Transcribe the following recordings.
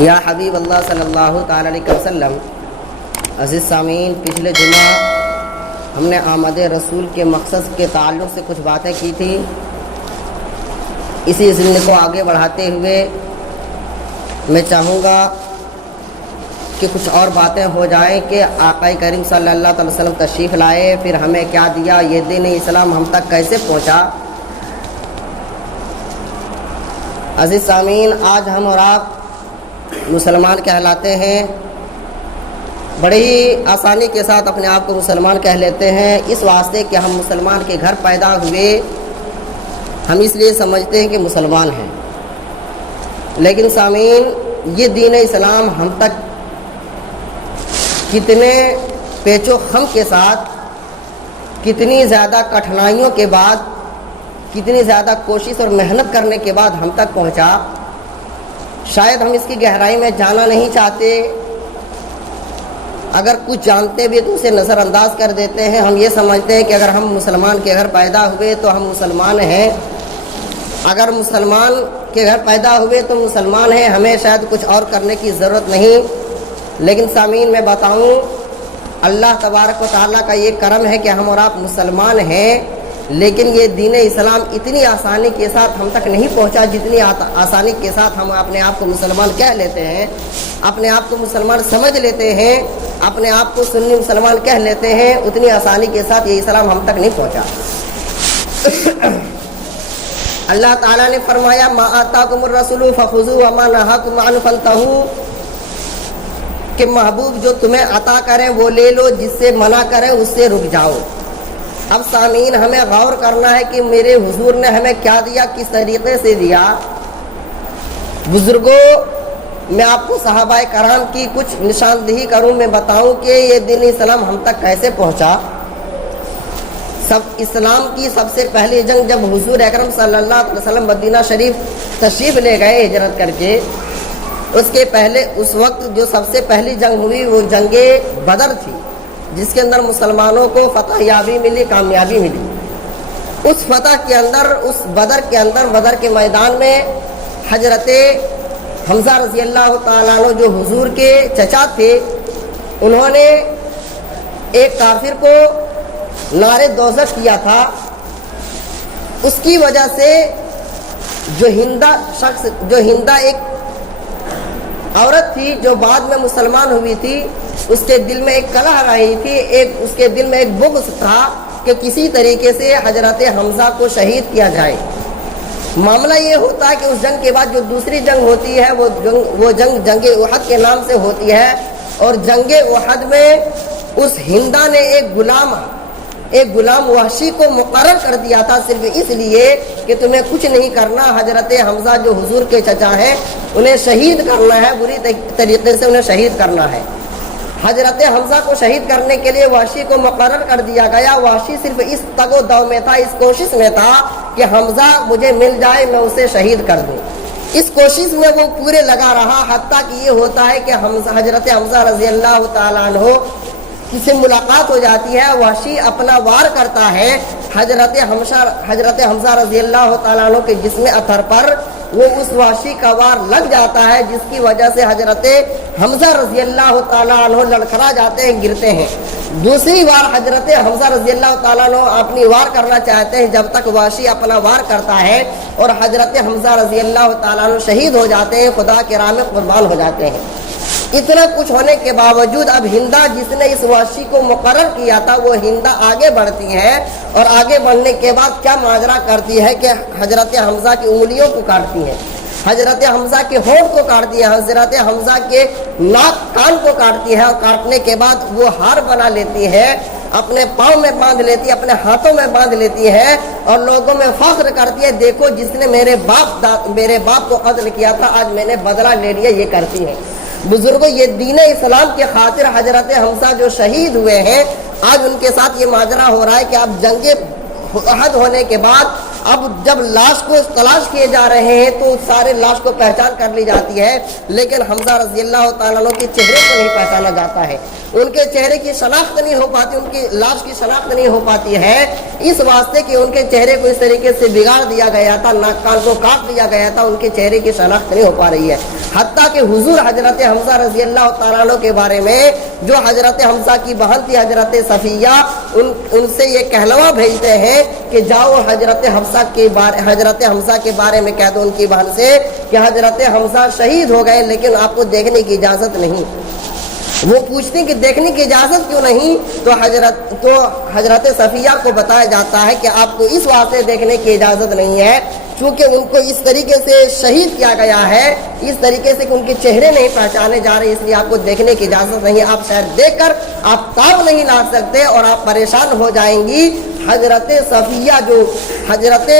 یا حبیب اللہ صلی اللہ تعالی علیہ وسلم، عزیز سامعین، پچھلے جمعہ ہم نے آمد رسول کے مقصد کے تعلق سے کچھ باتیں کی تھی۔ اسی ضمن کو آگے بڑھاتے ہوئے میں چاہوں گا کہ کچھ اور باتیں ہو جائیں کہ آقا کریم صلی اللہ علیہ وسلم تشریف لائے، پھر ہمیں کیا دیا، یہ دین اسلام ہم تک کیسے پہنچا۔ عزیز سامعین، آج ہم اور آپ مسلمان کہلاتے ہیں، بڑی ہی آسانی کے ساتھ اپنے آپ کو مسلمان کہہ لیتے ہیں، اس واسطے کہ ہم مسلمان کے گھر پیدا ہوئے، ہم اس لیے سمجھتے ہیں کہ مسلمان ہیں۔ لیکن سامعین، یہ دین اسلام ہم تک کتنے پیچ و خم کے ساتھ، کتنی زیادہ کٹھنائیوں کے بعد، کتنی زیادہ کوشش اور محنت کرنے کے بعد ہم تک پہنچا، شاید ہم اس کی گہرائی میں جانا نہیں چاہتے۔ اگر کچھ جانتے بھی تو اسے نظر انداز کر دیتے ہیں۔ ہم یہ سمجھتے ہیں کہ اگر ہم مسلمان کے گھر پیدا ہوئے تو ہم مسلمان ہیں، اگر مسلمان کے گھر پیدا ہوئے تو مسلمان ہیں، ہمیں شاید کچھ اور کرنے کی ضرورت نہیں۔ لیکن سامعین، میں بتاؤں، اللہ تبارک و تعالیٰ کا یہ کرم ہے کہ ہم اور آپ مسلمان ہیں، لیکن یہ دین اسلام اتنی آسانی کے ساتھ ہم تک نہیں پہنچا جتنی آسانی کے ساتھ ہم اپنے آپ کو مسلمان کہہ لیتے ہیں، اپنے آپ کو مسلمان سمجھ لیتے ہیں، اپنے آپ کو سنی مسلمان کہہ لیتے ہیں، اتنی آسانی کے ساتھ یہ اسلام ہم تک نہیں پہنچا۔ اللہ تعالیٰ نے فرمایا، ما آتاکم الرسول فخذوہ وما نہاکم عنہ فانتہوا، کہ محبوب جو تمہیں عطا کریں وہ لے لو، جس سے منع کریں اس سے رک جاؤ۔ اب سامعین، ہمیں غور کرنا ہے کہ میرے حضور نے ہمیں کیا دیا، کس طریقے سے دیا۔ بزرگوں، میں آپ کو صحابہ کرام کی کچھ نشاندہی کروں، میں بتاؤں کہ یہ دین اسلام ہم تک کیسے پہنچا۔ اسلام کی سب سے پہلی جنگ جب حضور اکرم صلی اللہ علیہ وسلم مدینہ شریف تشریف لے گئے ہجرت کر کے، اس کے پہلے اس وقت جو سب سے پہلی جنگ ہوئی وہ جنگ بدر تھی، جس کے اندر مسلمانوں کو فتح یابی ملی، کامیابی ملی۔ اس فتح کے اندر، اس بدر کے اندر، بدر کے میدان میں حضرت حمزہ رضی اللہ تعالیٰ عنہ جو حضور کے چچا تھے، انہوں نے ایک کافر کو نعرے دوزخ کیا تھا۔ اس کی وجہ سے جو ہندہ ایک عورت تھی جو بعد میں مسلمان ہوئی تھی، اس کے دل میں ایک کلہ رہی تھی، اس کے دل میں ایک بغض تھا کہ کسی طریقے سے حضرت حمزہ کو شہید کیا جائے۔ معاملہ یہ ہوتا ہے کہ اس جنگ کے بعد جو دوسری جنگ ہوتی ہے وہ جنگ احد کے نام سے ہوتی ہے، اور جنگ احد میں اس ہندا نے ایک غلام وحشی کو مقرر کر دیا تھا، صرف اس لیے کہ تمہیں کچھ نہیں کرنا، حضرت حمزہ جو حضور کے چچا ہیں انہیں شہید کرنا ہے، بری طریقے سے انہیں شہید کرنا ہے۔ حضرت حمزہ کو شہید کرنے کے لیے وحشی کو مقرر کر دیا گیا۔ وحشی صرف اس تگ و دو میں تھا، اس کوشش میں تھا کہ حمزہ مجھے مل جائے، میں اسے شہید کر دوں۔ اس کوشش میں وہ پورے لگا رہا، حتیٰ کہ یہ ہوتا ہے کہ حضرت حمزہ رضی اللہ تعالیٰ عنہ کسی سے ملاقات ہو جاتی ہے، وحشی اپنا وار کرتا ہے حضرت حمزہ رضی اللہ تعالیٰ عنہ کے جسم اطہر پر، وہ اس وحشی کا وار لگ جاتا ہے، جس کی وجہ سے حضرت حمزہ رضی اللہ تعالیٰ عنہ لڑکھڑا جاتے ہیں، گرتے ہیں۔ دوسری بار حضرت حمزہ رضی اللہ تعالیٰ عنہ اپنی وار کرنا چاہتے ہیں، جب تک وحشی اپنا وار کرتا ہے، اور حضرت حمزہ رضی اللہ تعالیٰ عنہ شہید ہو جاتے ہیں، خدا کے راہ میں قربان ہو جاتے ہیں۔ اتنا کچھ ہونے کے باوجود اب ہندا جس نے اس وحشی کو مقرر کیا تھا، وہ ہندا آگے بڑھتی ہے، اور آگے بڑھنے کے بعد کیا ماجرا کرتی ہے کہ حضرت حمزہ کی انگلیوں کو کاٹتی ہے، حضرت حمزہ کے ہونٹ کو کاٹتی ہے، حضرت حمزہ کے ناک کان کو کاٹتی ہے، اور کاٹنے کے بعد وہ ہار بنا لیتی ہے، اپنے پاؤں میں باندھ لیتی ہے، اپنے ہاتھوں میں باندھ لیتی ہے، اور لوگوں میں فخر کرتی ہے، دیکھو جس نے میرے باپ کو قتل کیا تھا، آج میں نے بدلہ لے لیا، یہ کرتی ہے۔ بزرگوں، یہ دین اسلام کے خاطر حضرت حمزہ جو شہید ہوئے ہیں، آج ان کے ساتھ یہ ماجرا ہو رہا ہے کہ اب جنگ احد ہونے کے بعد اب جب لاش کو تلاش کیے جا رہے ہیں تو سارے لاش کو پہچان کر لی جاتی ہے، لیکن حمزہ رضی اللہ تعالیٰ عنہ کے چہرے کو نہیں پہچانا جاتا ہے، ان کے چہرے کی شناخت نہیں ہو پاتی، ان کی لاش کی شناخت نہیں ہو پاتی ہے، اس واسطے کہ ان کے چہرے کو اس طریقے سے بگاڑ دیا گیا تھا، ناک کان کو کاٹ دیا گیا تھا، ان کے چہرے کی شناخت نہیں ہو پا رہی ہے۔ حتیٰ کہ حضور حضرت حمزہ رضی اللہ تعالیٰ عنہ کے بارے میں جو حضرت حمزہ کی بہن تھی حضرت صفیہ، ان سے یہ کہلوا بھیجتے ہیں کہ جاؤ حضرت حمزہ کے بارے میں کہہ دو ان کی بہن سے کہ حضرت حمزہ شہید ہو گئے لیکن آپ کو دیکھنے کی اجازت نہیں۔ وہ پوچھتے ہیں کہ دیکھنے کی اجازت کیوں نہیں؟ تو حضرت صفیہ کو بتایا جاتا ہے کہ آپ کو اس واسطے دیکھنے کی اجازت نہیں ہے چونکہ ان کو اس طریقے سے شہید کیا گیا ہے، اس طریقے سے کہ ان کے چہرے نہیں پہچانے جا رہے، اس لیے آپ کو دیکھنے کی اجازت نہیں ہے، آپ شاید دیکھ کر آپ تاب نہیں لا سکتے اور آپ پریشان ہو جائیں گی۔ حضرت صفیہ جو حضرت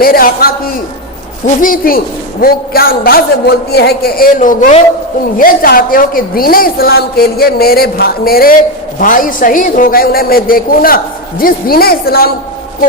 میرے آقا کی پھوپھی تھی وہ کیا انداز سے بولتی ہیں کہ اے لوگو، تم یہ چاہتے ہو کہ دین اسلام کے لیے میرے بھائی شہید ہو گئے، انہیں میں دیکھوں نا؟ جس دین اسلام کو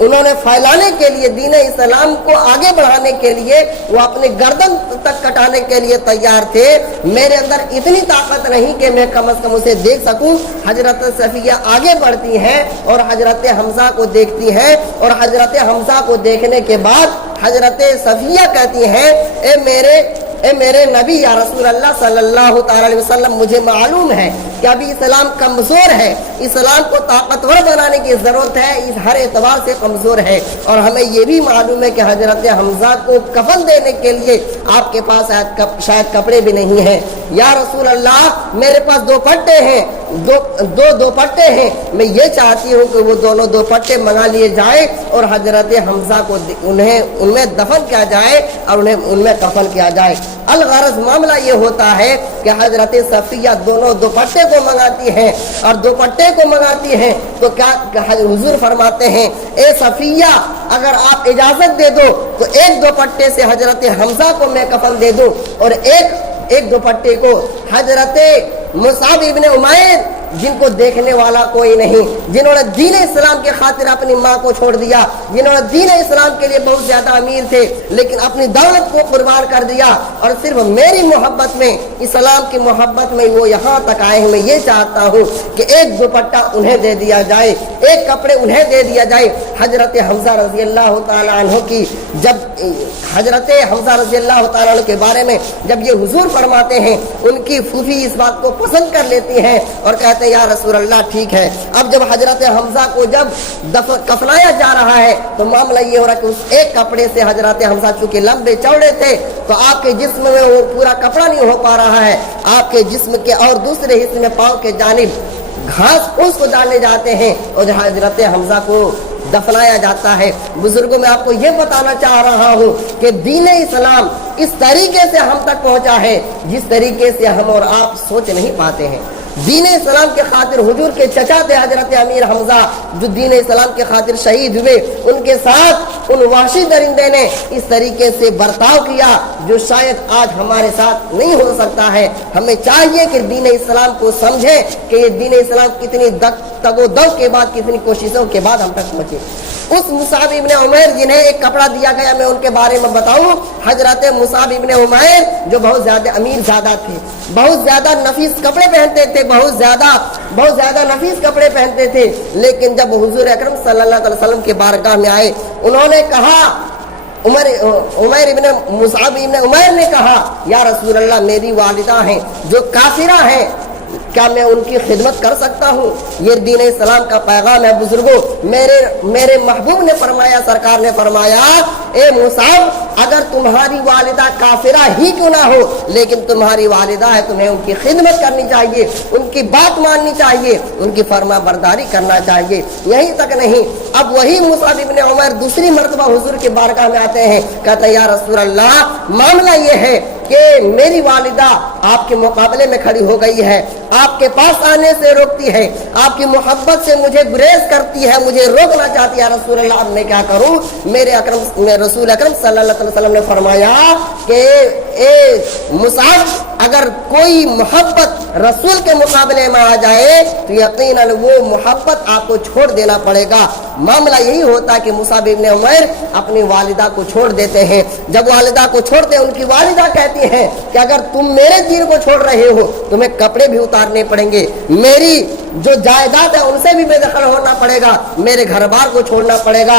انہوں نے پھیلانے کے لیے، دین اسلام کو آگے بڑھانے کے لیے وہ اپنے گردن تک کٹانے کے لیے تیار تھے، میرے اندر اتنی طاقت نہیں کہ میں کم از کم اسے دیکھ سکوں۔ حضرت صفیہ آگے بڑھتی ہیں اور حضرت حمزہ کو دیکھتی ہیں، اور حضرت حمزہ کو دیکھنے کے بعد حضرت صفیہ کہتی ہیں اے میرے نبی یا رسول اللہ صلی اللہ تعالی علیہ وسلم، مجھے معلوم ہے کہ ابھی اسلام کمزور ہے، اسلام کو طاقتور بنانے کی ضرورت ہے، اس ہر اعتبار سے کمزور ہے، اور ہمیں یہ بھی معلوم ہے کہ حضرت حمزہ کو کفن دینے کے لیے آپ کے پاس شاید کپڑے بھی نہیں ہیں۔ یا رسول اللہ، میرے پاس دو پٹے ہیں، دو پٹے ہیں، میں یہ چاہتی ہوں کہ وہ دونوں دو پٹے منگا لیے جائیں اور حضرت حمزہ کو ان میں دفن کیا جائے اور انہیں ان میں کفن کیا جائے۔ الغرض معاملہ یہ ہوتا ہے کہ حضرت صفیہ دونوں دوپٹے کو منگاتی ہیں، اور دوپٹے کو منگاتی ہیں تو کیا حضور فرماتے ہیں اے صفیہ، اگر آپ اجازت دے دو تو ایک دوپٹے سے حضرت حمزہ کو میں کفن دے دوں اور ایک دوپٹے کو حضرت مصعب ابن عمیر، جن کو دیکھنے والا کوئی نہیں، جنہوں نے دین اسلام کے خاطر اپنی ماں کو چھوڑ دیا، جنہوں نے دین اسلام کے لیے بہت زیادہ امیر تھے لیکن اپنی دولت کو قربان کر دیا اور صرف میری محبت میں، اسلام کی محبت میں وہ یہاں تک آئے ہیں، میں یہ چاہتا ہوں کہ ایک دوپٹہ انہیں دے دیا جائے، ایک کپڑے انہیں دے دیا جائے۔ حضرت حمزہ رضی اللہ تعالیٰ عنہ کی جب حضرت حمزہ رضی اللہ تعالیٰ عنہ کے بارے میں جب یہ حضور فرماتے ہیں، ان کی پھوپھی اس بات کو پسند کر لیتی ہیں اور کہتے ہیں یا رسول اللہ ٹھیک ہے۔ اب جب حضرت حمزہ کو جب کفنایا جا رہا ہے تو معاملہ یہ ہو رہا ہے کہ اس ایک کپڑے سے حضرت حمزہ چونکہ لمبے چوڑے تھے تو آپ کے جسم میں وہ پورا کپڑا نہیں ہو پا رہا ہے، آپ کے جسم کے اور دوسرے حصے میں پاؤں کے جانب گھاس پھوس کو ڈالے جاتے ہیں اور حضرت حمزہ کو دفنایا جاتا ہے۔ بزرگوں میں آپ کو یہ بتانا چاہ رہا ہوں کہ دین اسلام اس طریقے سے ہم تک پہنچا ہے جس طریقے سے ہم اور آپ سوچ نہیں پاتے ہیں۔ دین اسلام کے خاطر حضور کے چچا تھے حضرت امیر حمزہ جو دین اسلام کے خاطر شہید ہوئے، ان کے ساتھ ان وحشی درندے نے اس طریقے سے برتاؤ کیا جو شاید آج ہمارے ساتھ نہیں ہو سکتا ہے۔ ہمیں چاہیے کہ دین اسلام کو سمجھیں کہ یہ دین اسلام کتنی تگ و دو کے بعد، کتنی کوششوں کے بعد ہم تک پہنچے۔ اس مصعب ابن عمیر جنہیں ایک کپڑا دیا گیا، میں ان کے بارے میں بتاؤں، حضرت مصعب ابن عمیر جو بہت زیادہ امیر زادہ تھے، بہت زیادہ نفیس کپڑے پہنتے تھے، بہت زیادہ نفیس کپڑے پہنتے تھے، لیکن جب حضور اکرم صلی اللہ علیہ وسلم کے بارگاہ میں آئے، انہوں نے کہا، مصعب ابن عمیر نے کہا یا رسول اللہ، میری والدہ ہیں جو کافرہ ہیں، کیا میں ان کی خدمت کر سکتا ہوں؟ یہ دین اسلام کا پیغام ہے۔ بزرگوں، میرے محبوب نے فرمایا، سرکار نے فرمایا اے مصعب، اگر تمہاری والدہ کافرہ ہی کیوں نہ ہو لیکن تمہاری والدہ ہے، تمہیں ان کی خدمت کرنی چاہیے، ان کی بات ماننی چاہیے، ان کی فرما برداری کرنا چاہیے۔ یہیں تک نہیں، اب وہی مصعب ابن عمر دوسری مرتبہ حضور کے بارگاہ میں آتے ہیں، کہتے ہیں یا رسول اللہ، معاملہ یہ ہے کہ میری والدہ آپ کے مقابلے میں کھڑی ہو گئی ہے، آپ کے پاس آنے سے روکتی ہے، آپ کی محبت سے مجھے گریز کرتی ہے، مجھے روکنا چاہتی ہے۔ یا رسول اللہ، اب میں کیا کروں؟ رسول اکرم صلی اللہ علیہ وسلم نے فرمایا کہ اے مصعب، اگر کوئی محبت رسول کے مقابلے میں آ جائے تو یقیناً وہ محبت آپ کو چھوڑ دینا پڑے گا۔ معاملہ یہی ہوتا ہے کہ مصعب ابن عمیر اپنی والدہ کو چھوڑ دیتے ہیں۔ جب والدہ کو چھوڑتے ہیں، ان کی والدہ کہتی ہیں کہ اگر تم میرے دین کو چھوڑ رہے ہو تمہیں کپڑے بھی اتارنے پڑیں گے، میری جو جائیداد ہے ان سے بھی بے دخل ہونا پڑے گا، میرے گھر بار کو چھوڑنا پڑے گا،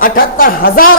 78,000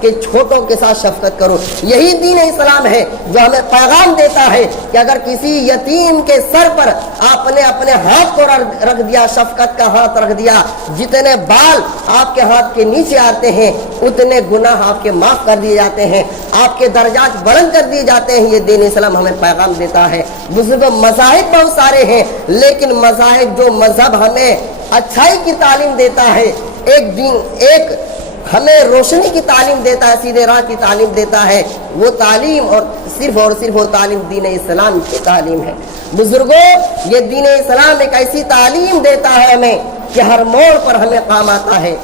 کہ چھوٹوں کے ساتھ شفقت کرو۔ یہی دین اسلام ہے جو ہمیں پیغام دیتا ہے کہ اگر کسی یتیم کے سر پر آپ نے اپنے ہاتھ کو رکھ دیا، شفقت کا ہاتھ رکھ دیا، جتنے بال آپ کے ہاتھ کے نیچے آتے ہیں اتنے گناہ آپ کے معاف کر دیے جاتے ہیں، آپ کے درجات بلند کر دیے جاتے ہیں۔ یہ دین اسلام ہمیں پیغام دیتا ہے۔ بزرگوں، مذاہب بہت سارے ہیں، لیکن مذاہب جو مذہب ہمیں اچھائی کی تعلیم دیتا ہے، ایک ہمیں روشنی کی تعلیم دیتا ہے، سیدھے راہ کی تعلیم دیتا ہے، وہ تعلیم اور صرف وہ تعلیم دین اسلام کی تعلیم ہے۔ بزرگوں، یہ دین اسلام ایک ایسی تعلیم دیتا ہے ہمیں کہ ہر موڑ پر ہمیں کام آتا ہے،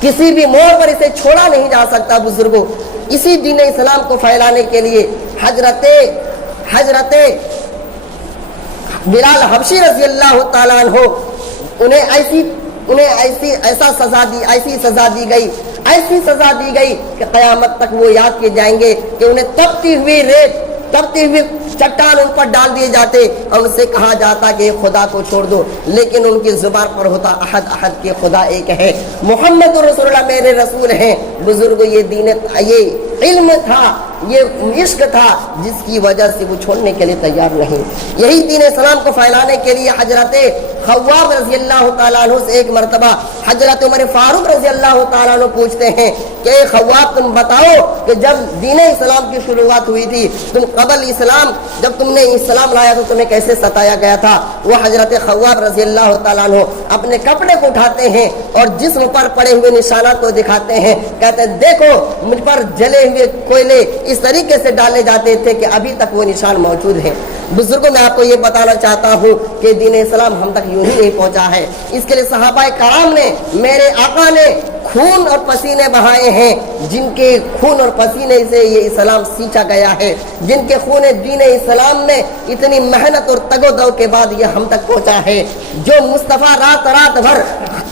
کسی بھی موڑ پر اسے چھوڑا نہیں جا سکتا۔ بزرگوں، اسی دین اسلام کو پھیلانے کے لیے حضرت بلال حبشی رضی اللہ تعالیٰ عنہ انہیں ایسی سزا دی گئی کہ قیامت تک وہ یاد کیے جائیں گے کہ انہیں تپتی ہوئی چٹان ان پر ڈال دیے جاتے اور ان سے کہا جاتا کہ خدا کو چھوڑ دو، لیکن ان کی زبان پر ہوتا احد کہ خدا ایک ہے، محمد رسول اللہ میرے رسول ہیں۔ بزرگ، یہ علم تھا، یہ عشق تھا جس کی وجہ سے وہ چھوڑنے کے لیے تیار نہیں۔ یہی دین اسلام کو پھیلانے کے لیے حضرت خواب رضی اللہ تعالیٰ عنہ سے ایک مرتبہ حضرت عمر فاروق رضی اللہ تعالیٰ عنہ پوچھتے ہیں کہ اے خواب، تم بتاؤ کہ جب دین اسلام کی شروعات ہوئی تھی، تم قبل اسلام جب تم نے اسلام لایا تو تمہیں کیسے ستایا گیا تھا؟ وہ حضرت خواب رضی اللہ تعالیٰ عنہ اپنے کپڑے کو اٹھاتے ہیں اور جسم پر پڑے ہوئے نشانات کو دکھاتے ہیں، کہتے ہیں دیکھو مجھ پر جلے ہوئے کوئلے اس طریقے سے ڈالے جاتے تھے کہ ابھی تک وہ نشان موجود ہیں۔ بزرگوں، میں آپ کو یہ بتانا چاہتا ہوں کہ دین اسلام ہم تک یوں ہی نہیں پہنچا ہے، اس کے لیے صحابہ کرام نے، میرے آقا نے خون اور پسینے بہائے ہیں، جن کے خون اور پسینے سے یہ اسلام سینچا گیا ہے، جن کے خون دین اسلام میں اتنی محنت اور تگ و دو کے بعد یہ ہم تک پہنچا ہے۔ جو مصطفیٰ رات بھر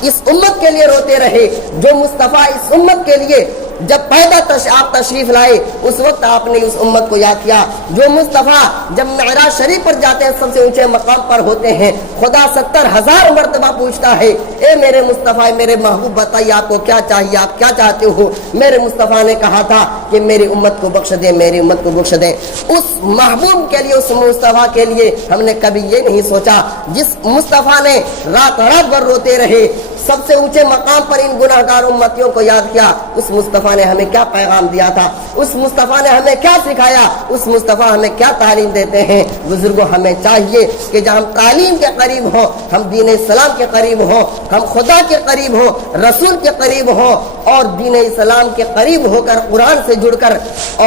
اس امت کے لیے روتے رہے، جو مصطفیٰ اس امت کے لیے جب پیدا آپ تشریف لائے اس وقت آپ نے اس امت کو یاد کیا، جو مصطفیٰ جب معراج شریف پر جاتے ہیں سب سے اونچے مقام پر ہوتے ہیں، خدا 70,000 مرتبہ پوچھتا ہے اے میرے مصطفیٰ، میرے محبوب، بتائیے آپ کو کیا چاہیے، آپ کیا چاہتے ہو؟ میرے مصطفیٰ نے کہا تھا کہ میری امت کو بخش دے، میری امت کو بخش دے۔ اس محبوب کے لیے، اس مصطفیٰ کے لیے ہم نے کبھی یہ نہیں سوچا، جس مصطفیٰ نے رات بھر روتے رہے، سب سے اونچے مقام پر ان گناہگار امتیوں کو یاد کیا، اس مصطفیٰ نے ہمیں کیا پیغام دیا تھا، اس مصطفیٰ نے ہمیں کیا سکھایا، اس مصطفیٰ ہمیں کیا تعلیم دیتے ہیں۔ بزرگوں، ہمیں چاہیے کہ جب ہم تعلیم کے قریب ہوں، ہم دین اسلام کے قریب ہوں، ہم خدا کے قریب ہوں، رسول کے قریب ہوں، اور دین اسلام کے قریب ہو کر قرآن سے جڑ کر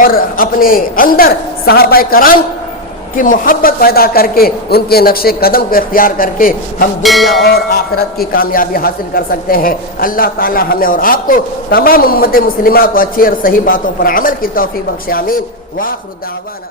اور اپنے اندر صحابہ کرام کی محبت پیدا کر کے ان کے نقش قدم کو اختیار کر کے ہم دنیا اور آخرت کی کامیابی حاصل کر سکتے ہیں۔ اللہ تعالی ہمیں اور آپ کو، تمام امت مسلمہ کو اچھی اور صحیح باتوں پر عمل کی توفیق بخشے، آمین۔ وآخر دعوانا